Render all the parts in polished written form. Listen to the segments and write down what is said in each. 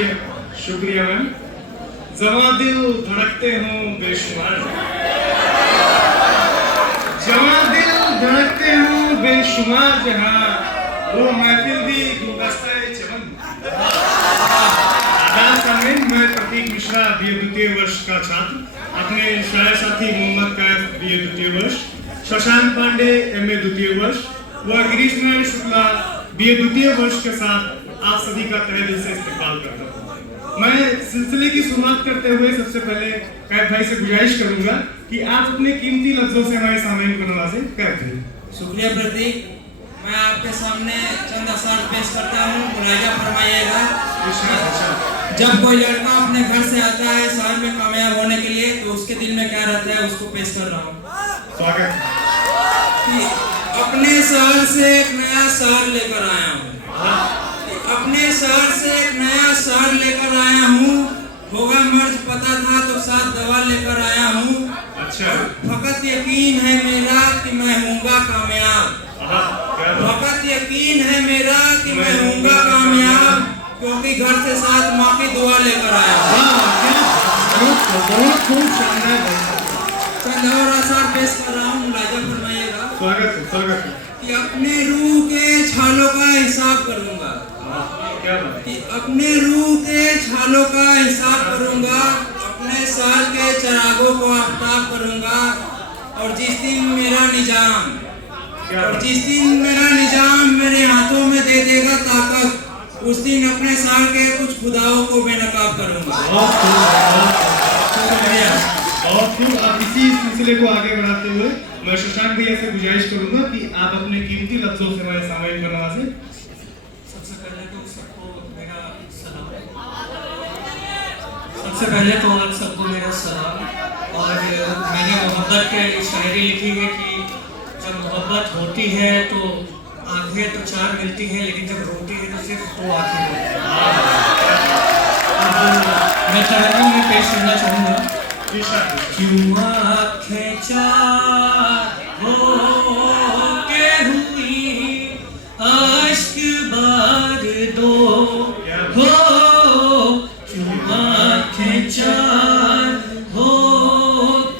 शुक्रिया शुक्रिया मैम। जवां दिल धड़कते हों बेशुमार, जवां दिल धड़कते हों बेशुमार जहां, वो महफिल भी गुलदस्ता चमन। मैं प्रतीक मिश्रा बीए द्वितीय वर्ष का छात्र, अपने शायर साथी मोहम्मद कैफ बीए द्वितीय वर्ष, शशांक पांडे एमए द्वितीय वर्ष व गिरीश नारायण शुक्ला बीए द्वितीय वर्ष के साथ आप सभी का तहे दिल से इस्तेमाल करता हूँ। मैं सिलसिले की शुरुआत करते हुए सबसे पहले कैफ भाई से गुजारिश करूंगा कि आप अपने कीमती लफ्जों से हमारे सामने को नवाजें। कैफ भाई। शुक्रिया प्रतीक। मैं आपके सामने चंद अशार पेश करता हूँ, मुलाहिजा फरमाइएगा। जब कोई लड़का अपने घर से आता है शहर में कामयाब होने के लिए, तो उसके दिल में क्या रहता है उसको पेश कर रहा हूँ। स्वागत। अपने शहर से एक नया शहर लेकर आया हूँ, अपने शहर से एक नया शहर लेकर आया हूँ। होगा मर्ज पता था तो साथ दवा लेकर आया हूँ। अच्छा। फकत यकीन है मेरा कि मैं हूँगा कामयाब, फकत यकीन है मेरा कि मैं हूँगा कामयाब, क्योंकि घर से साथ माँ की दुआ लेकर आया। बहुत खूब शानदार। चंद और आसार पेश कर रहा हूँ, मुलाहिजा फरमाइएगा। स्वागत है, स्वागत है। कि अपने रूह के छालों का हिसाब करूँगा, क्या बात? कि अपने रूह के छालों का हिसाब करूँगा, अपने शहर के चरागों को आफ्ताब करूँगा, और जिस दिन मेरा निजाम मेरे हाथों में दे देगा ताकत, उस दिन अपने शहर के कुछ खुदाओं को बेनकाब करूँगा। और फिर आप इसी सिलसिले को आगे बढ़ाते हुए मैं शशांक भैया से गुजारिश करूंगा कि आप अपने कीमती लफ्जों से हमारे सामने को नवाजें। सबसे पहले तो आप सबको मेरा सलाम। और मैंने मोहब्बत के शायरी लिखी है कि जब मोहब्बत होती है तो आंखें तो चार मिलती हैं, लेकिन जब रोती है तो सिर्फ दो आंखें मिलती हैं। मैं तरन्नुम में पेश करना चाहूँगा। क्यों आंखें चार हो के हुई अश्क बार दो हो, क्यों आंखें चार हो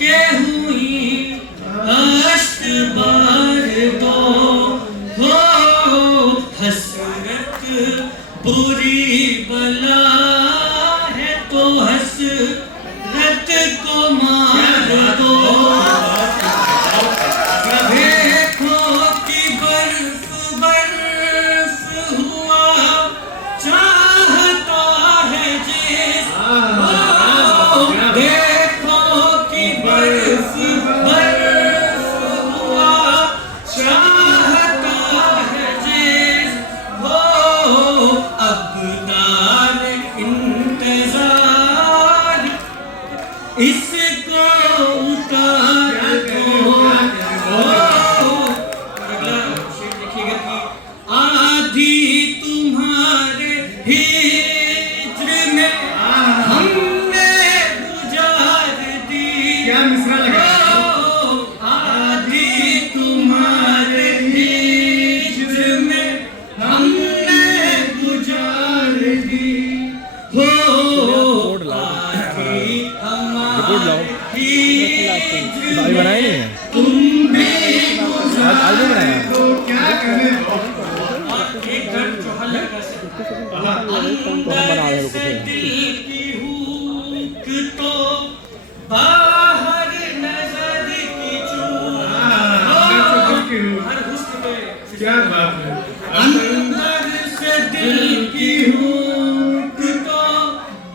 के हुई अश्क बार दो हो, हसरत बुरी बला है तो हसरत को मार दो। देखो कि बर्फ बर्फ हुआ चाहता है जिस, देखो कि बर्फ बर्फ हुआ चाहता है जिस, हो अबदार इंतजार इसको उतार दो। देखिएगा कि आधी तुम्हारे हिज्र में हमने गुजार दी। क्या मिसरा लगा? आधी तुम्हारे हिज्र में हमने गुजार दी हो, भाई बनाए नहीं है तुम भी आज भी बनाया तो क्या कहने एक घर चौहान लड़का से बना रहे हो दिल की हुक तो बाहर नजर की चूक, हर हुस्न में क्या बात है। अंदर से दिल की हुक तो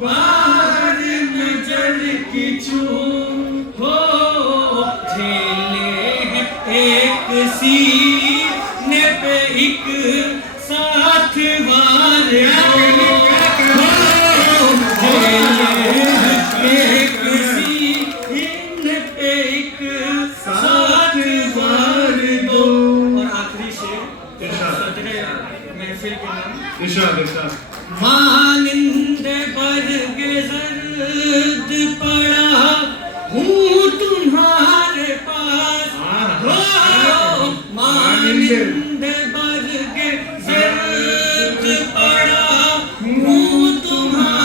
बाहर नजर की चूक हो, झेले हैं एक सीने पे एक साथ वार हो, झेले हैं एक सीने पे एक साथ वार दो। और आखिरी शेर सदरे महफिल के नाम इरशाद इरशाद। मानिंद बरगे जर्द पड़ा हूँ तुम्हारे पास, हो मानिंद बरगे जर्द पड़ा हूँ तुम्हारे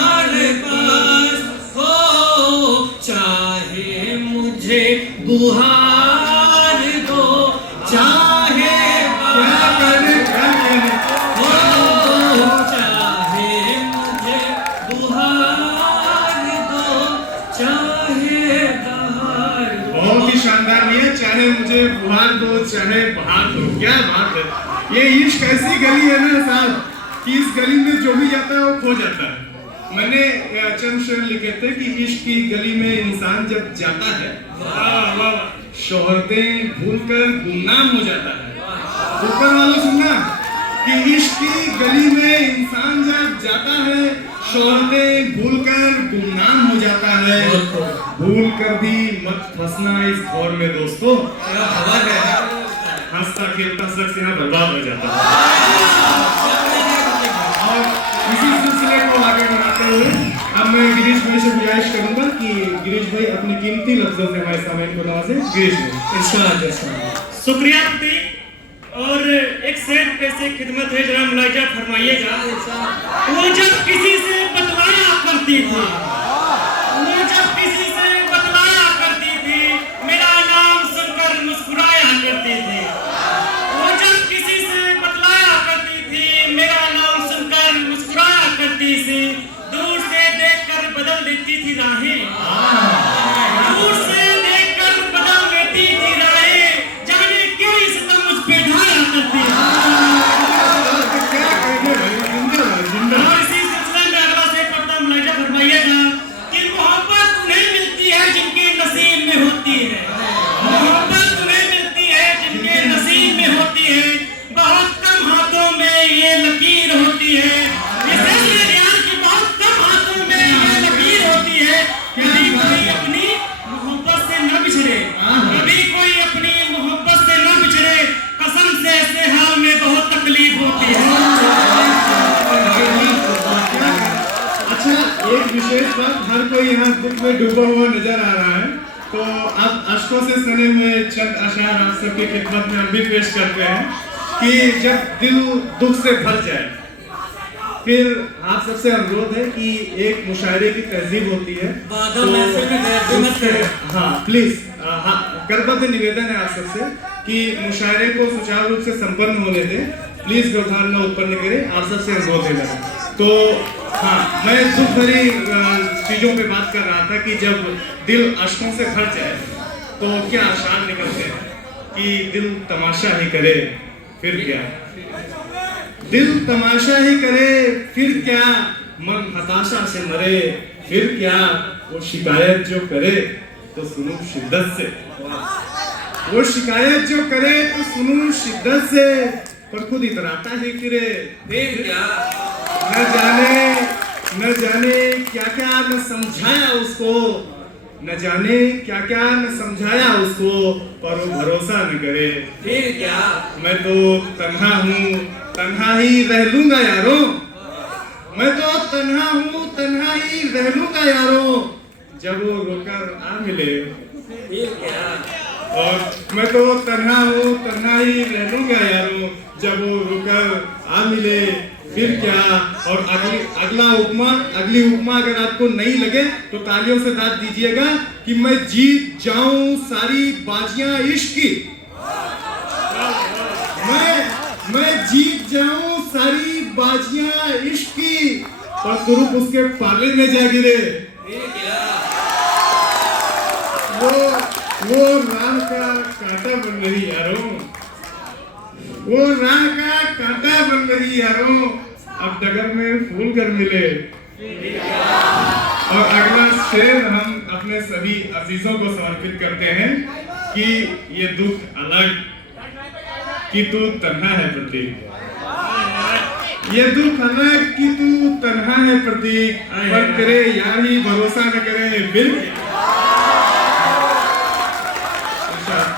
ये इश्क ऐसी गली है ना साहब कि इस गली में जो भी जाता है वो खो जाता है। मैंने चंद शेर लिखे थे कि इश्क की गली में इंसान जब जाता है शोहरतें भूलकर गुमनाम हो जाता है। ऊपर वालों सुनना कि इश्क की गली में इंसान जब जाता है शोहरतें भूलकर गुमनाम हो जाता है। भूल कर भी मत फंसना इस दौर में दोस्तों, हंसता खेलता शख्स यहाँ बर्बाद हो जाता है। और इसी सिलसिले को आगे बढ़ाते हुए अब मैं गिरीश भाई से गुजारिश करूंगा कि गिरीश भाई अपने कीमती लफ्जों से हमारे सामने को नवाजें। गिरीश भाई शुक्रिया प्रतीक। और एक शेर पैसे खिदमत है, जरा मुलाजा फरमाइएगा। वो जब किसी से बतलाया करती थी, वो जब किसी से बतलाया करती थी, मेरा नाम सुनकर मुस्कुराया करती थी। वो जब किसी से बतलाया करती थी, मेरा नाम सुनकर मुस्कुराया करती थी। दूर से देखकर बदल देती थी राहें, दूर से देखकर बदल देती थी राहें, जाने क्यों इस तरह मुझ पे ढाया करती है। और इसी सिलसिले में अगला से पढ़ता मुलाजा फरमाइएगा कि मोहब्बत उन्हें मिलती है जिनके नसीब में होती है, मोहब्बत उन्हें मिलती है जिनके नसीब में होती है। बहुत कम हाथों में ये लकीर होती है, इसलिए ध्यान की बहुत कम हाथों में ये लकीर होती है। कभी कोई अपनी मोहब्बत से न बिछड़े, कभी कोई अपनी मोहब्बत से न बिछड़े, कसम से ऐसे हाल में बहुत तकलीफ होती है। अच्छा, एक विशेष बात, हर कोई यहाँ दुख में डूबा हुआ नजर आ रहा है, तो आप अश्कों से सने हुए चंद अशआर आप सबकी खिदमत में हम भी पेश करते हैं कि जब दिल दुख से भर जाए, फिर आप सबसे अनुरोध है कि एक मुशायरे की तहजीब होती है, हाँ प्लीज करबद्ध निवेदन है आप सबसे कि मुशायरे को सुचारू रूप से संपन्न होने दें, प्लीज व्यवधान न उत्पन्न करें, आप सबसे अनुरोध है। तो हाँ, मैं दुख भरी चीजों पे बात कर रहा था कि जब दिल अश्कों से भर जाए तो क्या अशार निकलते हैं कि दिल तमाशा ही करे फिर क्या, दिल तमाशा ही करे फिर क्या, मन हताशा से मरे फिर क्या, वो शिकायत जो करे तो सुनो शिद्दत से, वो शिकायत जो करे तो सुनो शिद्दत से, पर खुद इतराता ही फिरे फिर क्या, न जाने क्या क्या न समझाया उसको, न जाने क्या क्या न समझाया उसको, पर वो भरोसा न करे फिर क्या, मैं तो तन्हा हूँ तन्हा ही रह लूंगा यारों, मैं तो तन्हा हूँ तन्हा ही रह लूंगा यारों, जब वो रोकर आ मिले फिर क्या, और मैं तो तन्हा हूँ तन्हा ही रह लूंगा यारों, जब वो रुकर आ मिले फिर क्या। और अगली उपमा अगर आपको नहीं लगे तो तालियों से दाद दीजिएगा कि मैं जीत जाऊं सारी बाजियां इश्क की, मैं जीत जाऊं सारी बाजियां इश्क की, और तुरुप उसके पाले में जा गिरे वो राह का कांटा बन रही यारों, वो राह का कांटा बन रही यारों, अब डगर में फूल कर मिले। और अगला शेर हम अपने सभी अजीजों को समर्पित करते हैं कि ये दुख अलग कि तू तन्हा है प्रतीक, ये दुख अलग कि तू तन्हा है प्रतीक, पर तेरे यार ही भरोसा न करे फिर।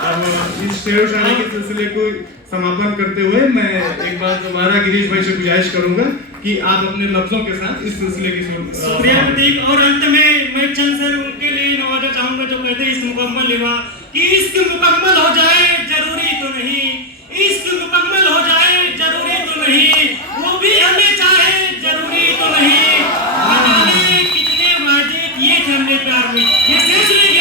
अब इस शेर शायरी के सिलसिले को समापन करते हुए मैं एक बार दोबारा गिरीश भाई से गुजारिश करूंगा कि आप अपने लफ्जों के साथ इस सिलसिले की शुक्रिया प्रतीक। और अंत में मैं चंद सर उनके लिए नवाजा चाहूंगा जो कहते हैं इश्क मुकम्मल हुआ, कि इश्क मुकम्मल हो जाए जरूरी तो नहीं, इश्क मुकम्मल हो जाए जरूरी तो नहीं, वो भी हमें चाहे जरूरी तो नहीं, कितने वादे किए थे हमने प्यार में, ये सिलसिले